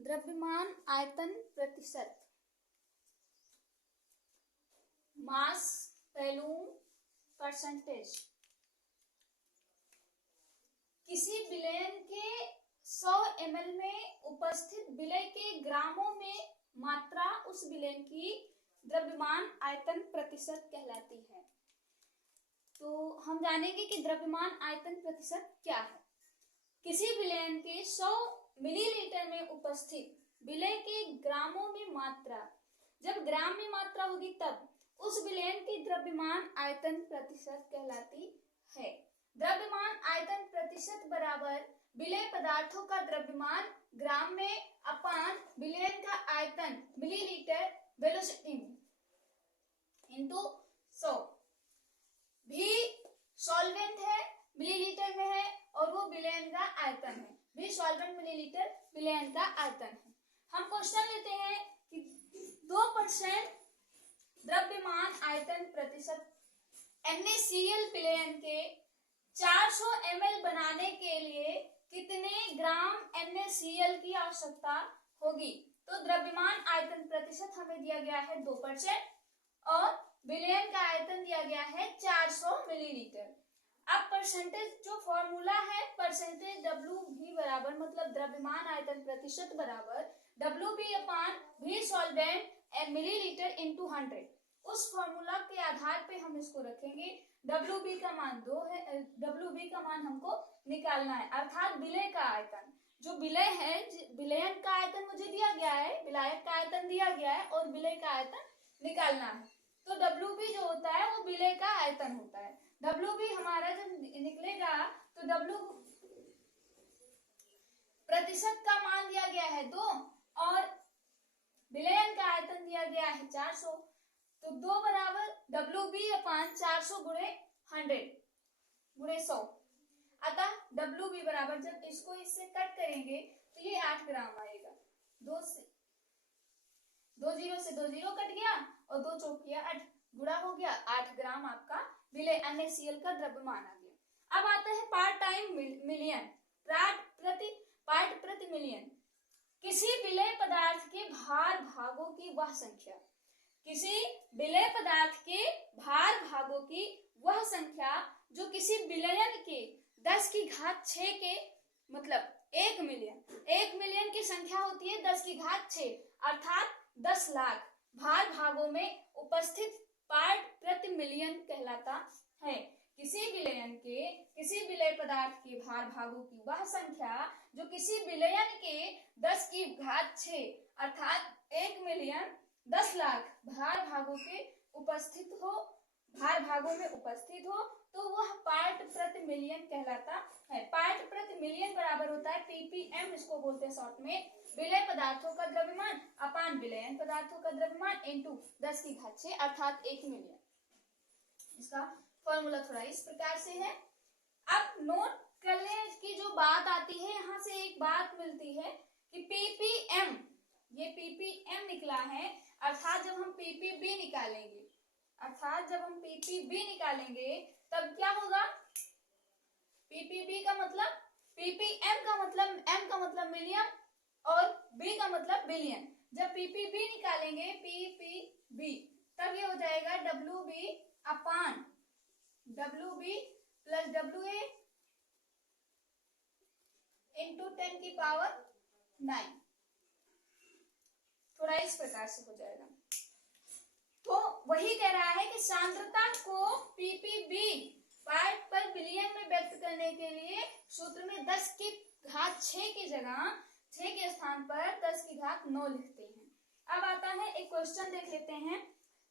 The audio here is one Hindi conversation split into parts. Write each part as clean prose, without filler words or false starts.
द्रव्यमान आयतन प्रतिशत, मास वॉल्यूम परसेंटेज। किसी विलयन के 100 ml में उपस्थित विलय के ग्रामों में मात्रा उस विलयन की द्रव्यमान आयतन प्रतिशत कहलाती है। तो हम जानेंगे कि द्रव्यमान आयतन प्रतिशत क्या है। किसी विलयन के 100 मिलीलीटर में उपस्थित विलय के ग्रामों में मात्रा, जब ग्राम में मात्रा होगी तब उस विलयन की द्रव्यमान आयतन प्रतिशत कहलाती है। द्रव्यमान आयतन प्रतिशत बराबर विलय पदार्थों का द्रव्यमान ग्राम में अपान विलयन का आयतन मिलीलीटर वेलोसिटी में इंटू 100। भी सॉल्वेंट है, मिलीलीटर में है, और वो विलयन का आयतन है। भी सॉल्वेंट मिलीलीटर विलयन का आयतन है। हम क्वेश्चन लेते हैं कि 2% द्रव्यमान आयतन प्रतिशत NaCl विलयन के 400 ml बनाने के लिए कितने ग्राम NaCl की आवश्यकता होगी। तो द्रव्यमान आयतन प्रतिशत हमें दिया गया है 2% और विलयन का आयतन दिया गया है 400 मिलीलीटर। अब परसेंटेज जो फॉर्मूला है, परसेंटेज WV बराबर मतलब द्रव्यमान आयतन प्रतिशत बराबर WV अपान V सॉल्वेंट मिलीलीटर इंटू 100। उस फॉर्मूला के आधार पे हम इसको रखेंगे। WV का मान 2 है, WV का मान हमको निकालना है, अर्थात विलय का आयतन। जो विलय है, विलयन का आयतन मुझे दिया गया है, विलायक का आयतन दिया गया है और विलय का आयतन निकालना है। तो WV जो होता है वो विलय का आयतन होता है। WV हमारा जब निकलेगा तो W प्रतिशत का मान दिया गया है 2 और विलयन का आयतन दिया गया है 400। तो 2 बराबर WV अपान 400 गुणे 100 गुणे 100। अतः WV बराबर, जब इसको इससे कट करेंगे तो ये 8 ग्राम आएगा। 2 0 से 2 0 कट गया और 2 चौक किया 8, गुणा हो गया 8 ग्राम आपका विलय NaCl का द्रव्यमान आ गया। अब आता है पार्ट टाइम मिलियन, पार्ट प्रति मिलियन। किसी विलय पदार्थ के भार भागों की वह संख्या, किसी विलय पदार्थ के भार भागों की वह संख्या जो किसी विलयन के 10 की घात 6 के मतलब 1 मिलियन की संख्या होती है 10 की घात 6 अर्थात 10 लाख भार भागों में उपस्थित पार्ट प्रति मिलियन कहलाता है। किसी विलय पदार्थ के भार भागों की वह संख्या जो किसी विलयन के 10 की घात 6 अर्थात 1 मिलियन 10 लाख भार भागों में उपस्थित हो तो वह पार्ट प्रति मिलियन कहलाता है। पार्ट प्रति मिलियन बराबर होता है ppm, इसको बोलते हैं शॉर्ट में, विलय पदार्थों का द्रव्यमान अपान विलयन पदार्थों का द्रव्यमान इंटू 10 की घात 6 अर्थात 1 मिलियन। इसका फॉर्मूला थोड़ा इस प्रकार से है। अब नोट करने की जो बात आती है, यहाँ से एक बात मिलती है कि ppm, ये ppm निकला है, अर्थात जब हम ppb निकालेंगे तब क्या होगा। ppb का मतलब, ppm का मतलब, m का मतलब मिलियन और b का मतलब बिलियन। जब ppb निकालेंगे ppb तब ये हो जाएगा WB अपान WB प्लस WA इंटू 10 की पावर 9। थोड़ा इस प्रकार से हो जाएगा। तो वही कह रहा है कि सांद्रता को ppb पार्ट पर बिलियन में व्यक्त करने के लिए सूत्र में 10 की घात 6 की जगह 6 के स्थान पर 10 की घात 9 लिखते हैं। अब आता है एक क्वेश्चन, देख लेते हैं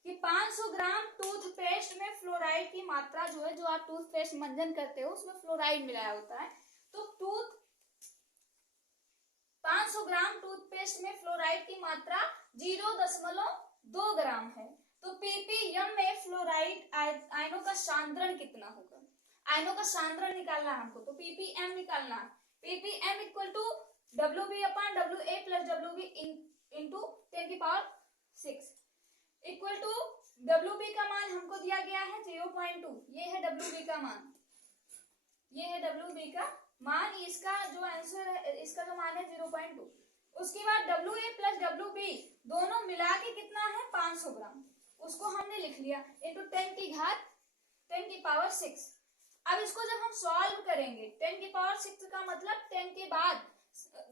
कि 500 ग्राम टूथपेस्ट में फ्लोराइड की मात्रा जो है, जो आप टूथपेस्ट मंजन करते हो उसमें फ्लोराइड मिलाया होता है, तो 500 ग्राम टूथपेस्ट में फ्लोराइड की मात्रा 0.2 ग्राम है। तो ppm में फ्लोराइड आयनों का सांद्रण कितना होगा। आयनों का सांद्रण निकालना हमको, तो ppm निकालना। ppm equal to WB upon WA plus WB into 10 की पावर 6 इक्वल टू WB का मान हमको दिया गया है 0.2। ये है WB का मान, ये है WB का मान, इसका जो आंसर है, इसका जो मान है 0.2। उसके बाद WA प्लस WB दोनों मिला के कितना है 500 ग्राम, उसको हमने लिख लिया इंटू 10 की पावर 6। अब इसको जब हम सॉल्व करेंगे 10 की पावर 6 का मतलब 10 के बाद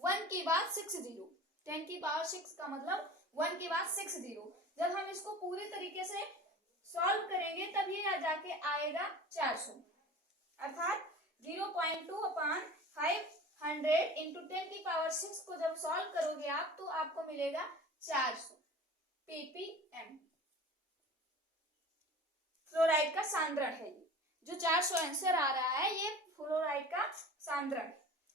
1 के बाद 6 जीरो, 10 की पावर 6 का मतलब 1 के बाद 6 जीरो। जब हम इसको पूरी तरीके से सॉल्व करेंगे तब ये जाके आएगा 400, अर्थात 0.2 अपान 500 इंटू 10 की पावर 6 को जब सॉल्व करोगे आप तो आपको मिलेगा 400 ppm। फ्लोराइड का सांद्रण है ये, जो 400 आंसर आ रहा है ये फ्लोराइड का सांद्रण।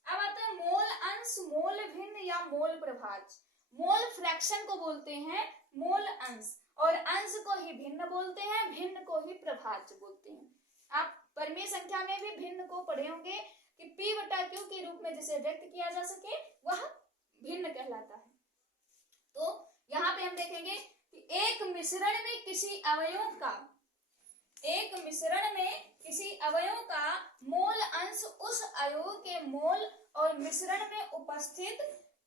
अब आता है मोल अंश, मोल भिन्न या मोल प्रभाज्य। मोल फ्रैक्शन को बोलते हैं मोल अंश, और अंश को ही भिन्न बोलते हैं, भिन्न को ही प्रभाज्य बोलते हैं। आप परिमेय संख्या में भी भिन्न को पढ़े होंगे कि P बटा Q के रूप में जिसे व्यक्त किया जा सके वह भिन्न कहलाता है। तो यहाँ पे हम देखेंगे कि एक मिश्रण में किसी अवयव का मोल अंश उस अवयव के मोल और मिश्रण में उपस्थित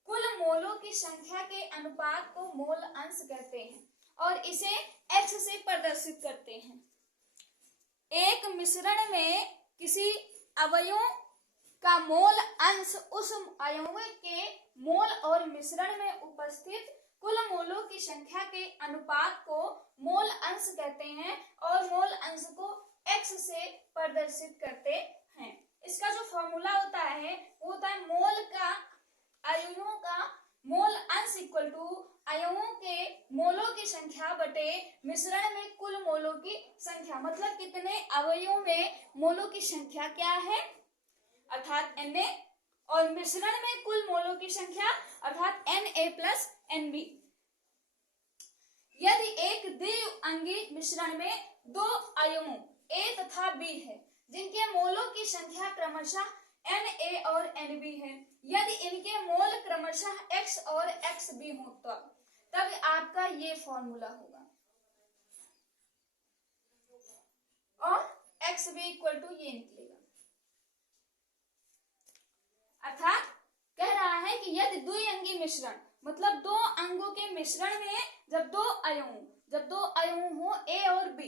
कुल मोलों की संख्या के अनुपात को मोल अंश कहते हैं और इसे X से प्रदर्शित करते हैं। एक मिश्रण में किसी अवयव का मोल अंश उस अवयव के मोल और मिश्रण में उपस्थित कुल मोलों की संख्या के अनुपात को मोल अंश कहते हैं और मोल अंश को X से प्रदर्शित करते हैं। इसका जो फॉर्मूला होता है वो होता है मोल का अवयवों का मोल अंश इक्वल टू अवयवों के मोलों की संख्या बटे मिश्रण में कुल मोलों की संख्या। मतलब कितने अवयवों में मोलों की संख्या क्या है अर्थात Na, और मिश्रण में कुल मोलों की संख्या अर्थात Na प्लस Nb। यदि एक द्विअंगी मिश्रण में दो अवयवों A तथा B है जिनके मोलों की संख्या क्रमशः Na और Nb है, यदि इनके मोल क्रमशः X और Xb हो तब आपका ये फॉर्मूला होगा और Xb इक्वल टू ये निकलेगा। अर्थात कह रहा है कि यदि द्विअंगी मिश्रण मतलब दो अंगों के मिश्रण में जब दो अयु हो A और B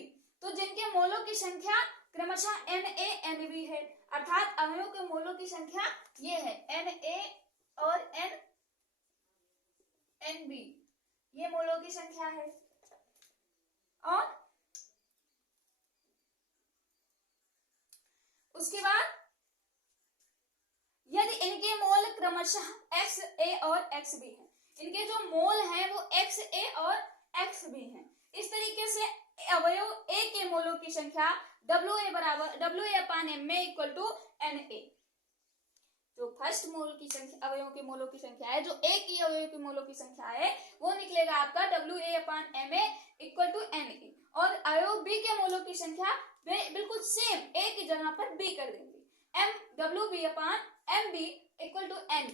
तो जिनके मोलों की संख्या क्रमशः Na Nb है, अर्थात अवयवों के मोलों की संख्या ये है Na और Nb, ये मोलों की संख्या है। और उसके बाद यदि इनके मोल क्रमशः Xa और Xb हैं, इनके जो मोल हैं वो Xa और Xb हैं, इस तरीके से अवयव A के मोलों की संख्या WA upon Ma equal to Na। जो फर्स्ट मोल की संख्या अवयवों के मोलों की संख्या है, जो A की अवयव के मोलों की संख्या है वो निकलेगा आपका WA upon Ma equal to Na, और अवयव B के मोलों की संख्या बिल्कुल सेम A की जगह पर B कर देंगे, WB upon MB equal to NB।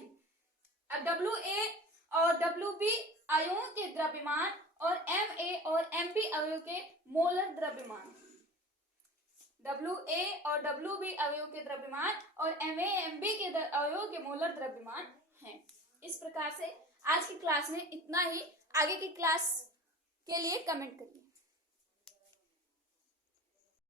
अब WA और WB अवयवों के द्रव्यमान और Ma और MB अवयव के मोलर द्रव्यमान, WA और WB अवयव के द्रव्यमान और Ma MB के अवयव के मोलर द्रव्यमान हैं। इस प्रकार से आज की क्लास में इतना ही। आगे की क्लास के लिए कमेंट करिए।